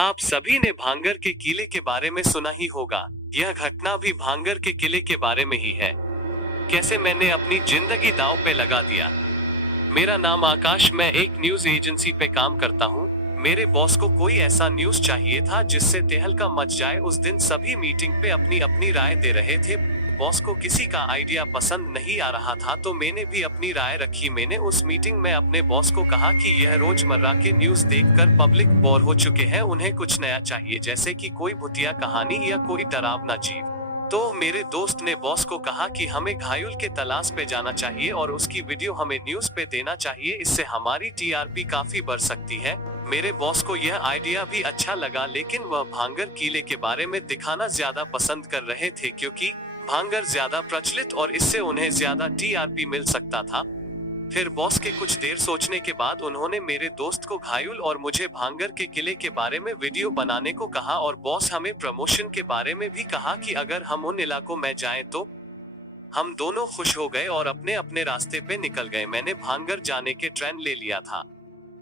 आप सभी ने भांगर के किले के बारे में सुना ही होगा। यह घटना भी भांगर के किले के बारे में ही है। कैसे मैंने अपनी जिंदगी दांव पे लगा दिया। मेरा नाम आकाश, मैं एक न्यूज एजेंसी पे काम करता हूँ। मेरे बॉस को कोई ऐसा न्यूज चाहिए था जिससे तहलका मच जाए। उस दिन सभी मीटिंग पे अपनी अपनी राय दे रहे थे। बॉस को किसी का आइडिया पसंद नहीं आ रहा था, तो मैंने भी अपनी राय रखी। मैंने उस मीटिंग में अपने बॉस को कहा कि यह रोजमर्रा के न्यूज देखकर पब्लिक बोर हो चुके हैं, उन्हें कुछ नया चाहिए, जैसे कि कोई भूतिया कहानी या कोई डरावना जीव। तो मेरे दोस्त ने बॉस को कहा कि हमें घायल के तलाश पे जाना चाहिए और उसकी वीडियो हमें न्यूज पे देना चाहिए, इससे हमारी टीआरपी काफी बढ़ सकती है। मेरे बॉस को यह आइडिया भी अच्छा लगा, लेकिन वह भांगर किले के बारे में दिखाना ज्यादा पसंद कर रहे थे, क्योंकि भांगर ज्यादा प्रचलित और इससे उन्हें ज्यादा टीआरपी मिल सकता था। फिर बॉस के कुछ देर सोचने के बाद उन्होंने मेरे दोस्त को घायल और मुझे भांगर के किले के बारे में वीडियो बनाने को कहा, और बॉस हमें प्रमोशन के बारे में भी कहा कि अगर हम उन इलाकों में जाएं तो। हम दोनों खुश हो गए और अपने अपने रास्ते पे निकल गए। मैंने भांगर जाने के ट्रेन ले लिया था।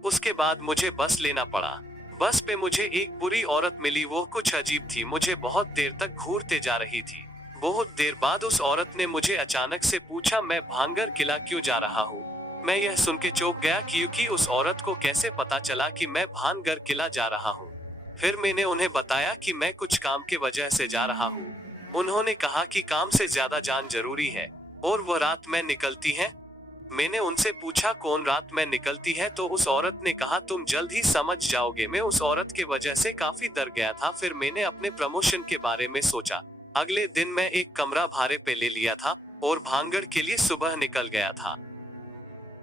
उसके बाद मुझे बस लेना पड़ा। बस पे मुझे एक बुरी औरत मिली। वो कुछ अजीब थी, मुझे बहुत देर तक घूरते जा रही थी। बहुत देर बाद उस औरत ने मुझे अचानक से पूछा, मैं भांगर किला क्यों जा रहा हूँ। मैं यह सुन के चौंक गया, क्योंकि उस औरत को कैसे पता चला कि मैं भानगढ़ किला जा रहा हूँ। फिर मैंने उन्हें बताया कि मैं कुछ काम के वजह से जा रहा हूँ। उन्होंने कहा कि काम से ज्यादा जान जरूरी है और वो रात में निकलती है। मैंने उनसे पूछा कौन रात में निकलती है, तो उस औरत ने कहा तुम जल्द ही समझ जाओगे। मैं उस औरत के वजह से काफी डर गया था। फिर मैंने अपने प्रमोशन के बारे में सोचा। अगले दिन मैं एक कमरा भाड़े पे ले लिया था और भांगड़ के लिए सुबह निकल गया था।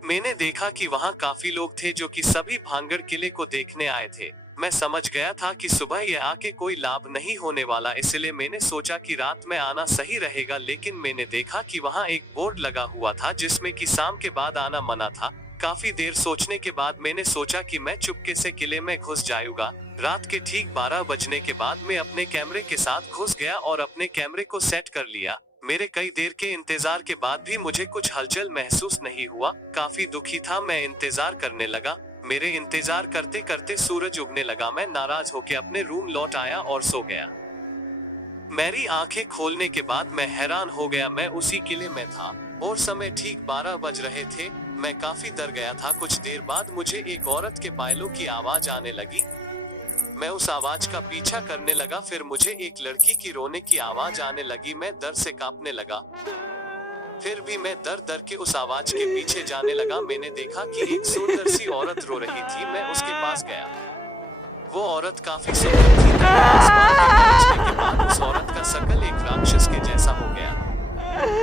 मैंने देखा कि वहाँ काफी लोग थे जो कि सभी भांगड़ किले को देखने आए थे। मैं समझ गया था कि सुबह यह आके कोई लाभ नहीं होने वाला, इसलिए मैंने सोचा कि रात में आना सही रहेगा। लेकिन मैंने देखा कि वहाँ एक बोर्ड लगा हुआ था जिसमें कि शाम के बाद आना मना था। काफी देर सोचने के बाद मैंने सोचा कि मैं चुपके से किले में घुस जाऊंगा। रात के ठीक 12 बजने के बाद मैं अपने कैमरे के साथ घुस गया और अपने कैमरे को सेट कर लिया। मेरे कई देर के इंतजार के बाद भी मुझे कुछ हलचल महसूस नहीं हुआ। काफी दुखी था। मैं इंतजार करने लगा। मेरे इंतजार करते करते सूरज उगने लगा। मैं नाराज होकर अपने रूम लौट आया और सो गया। मेरी आंखें खोलने के बाद मैं हैरान हो गया। मैं उसी किले में था और समय ठीक 12 बज रहे थे। मैं काफी डर गया था। कुछ देर बाद मुझे एक औरत के पायलों की आवाज आने लगी। मैं उस आवाज का पीछा करने लगा। फिर मुझे एक लड़की की रोने की आवाज आने लगी। मैं डर से कांपने लगा। फिर भी मैं डर के उस आवाज के पीछे जाने लगा। मैंने देखा कि एक सुंदर सी औरत रो रही थी। मैं उसके पास गया। वो औरत काफी सुंदर थी। आसमान में पहुंचने के बाद उस औरत का शकल एक राक्षस के जैसा हो गया।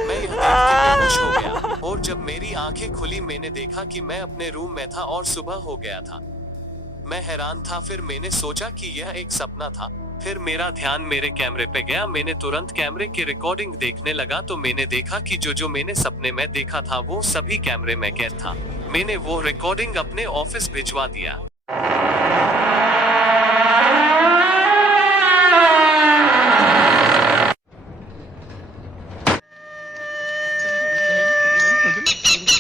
मैं यह देखते बेहोश हो गया और जब मेरी आंखें खुली मैंने देखा कि मैं अपने रूम में था और सुबह हो गया था। मैं हैरान था। फिर मैंने सोचा कि यह एक सपना था। फिर मेरा ध्यान मेरे कैमरे पे गया। मैंने तुरंत कैमरे की रिकॉर्डिंग देखने लगा तो मैंने देखा कि जो मैंने सपने में देखा था वो सभी कैमरे में कैद था। मैंने वो रिकॉर्डिंग अपने ऑफिस भिजवा दिया।